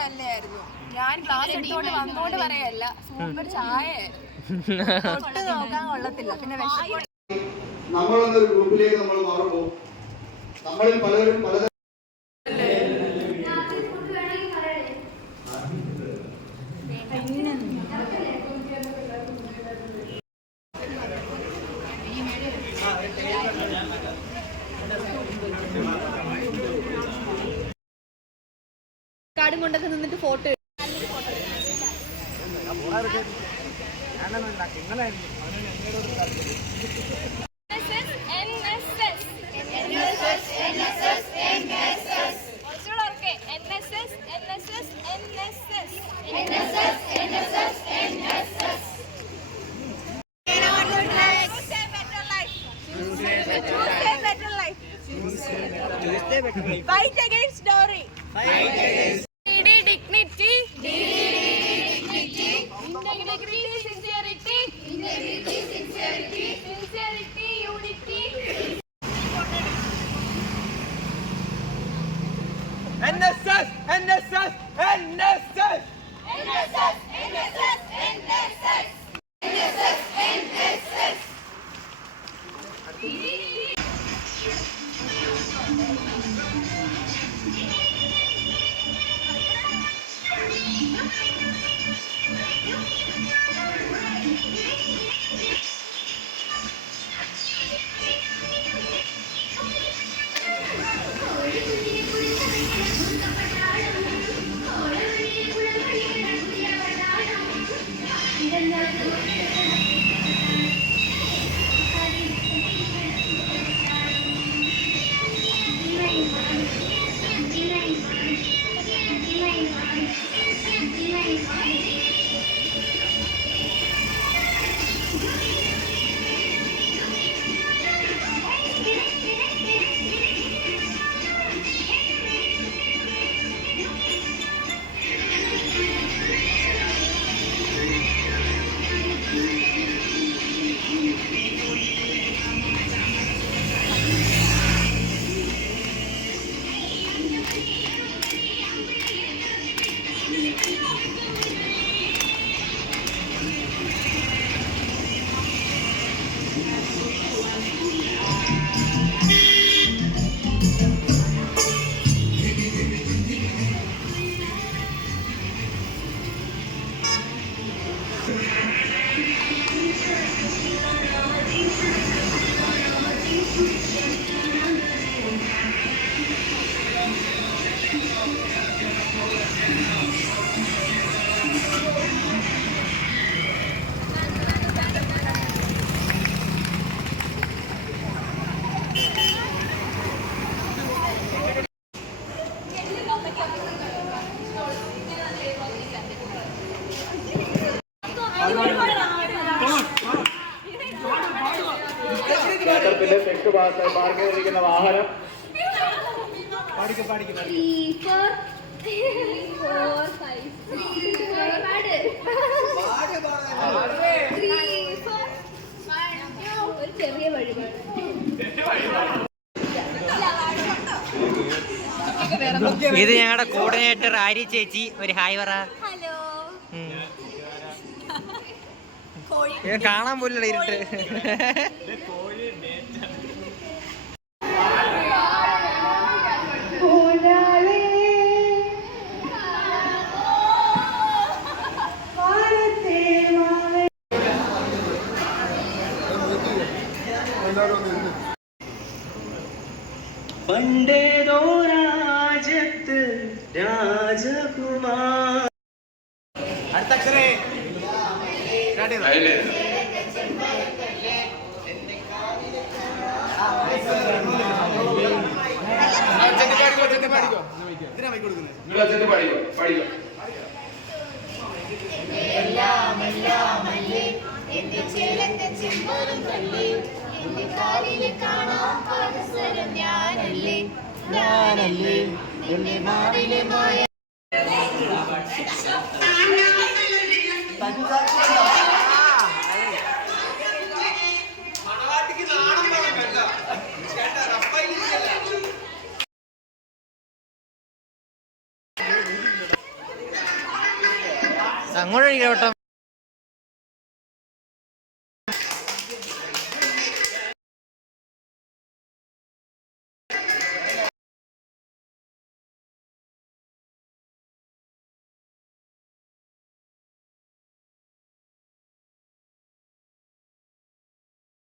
നല്ലതായിരുന്നു. ഞാൻ ക്ലാസ് എടുത്തോണ്ട് വന്നോണ്ട് പറയല്ല, സൂപ്പർ ചായ തൊട്ട് നോക്കാൻ കൊള്ളത്തില്ല. പിന്നെ നമ്മളെന്നൊരു ഗ്രൂപ്പിലേക്ക് നമ്മൾ മാറുമ്പോൾ നമ്മളിൽ പലരും പല കാടും കൊണ്ടൊക്കെ നിന്നിട്ട് photo Fight against dowry. Fight against dignity. Integrity, sincerity. Sincerity, unity. NSS. തെക്ക് ഭാഗത്ത് പാർക്ക് ചെയ്തിരിക്കുന്ന വാഹനം ചെറിയ വഴിപാട്. ഇത് ഞങ്ങളുടെ കോർഡിനേറ്റർ ആര്യ ചേച്ചി. ഒരു ഹായ് പറ. ഹലോ. കാണാൻ പോലുള്ള ഇരുട്ട്. പണ്ടേതോ രാജത്ത് രാജകുമാർ. അടുത്ത അക്ഷരേ ഞാനല്ലേ എന്റെ മാറിലെ മായ. അങ്ങോട്ട് ഒഴിക്കോട്ടം.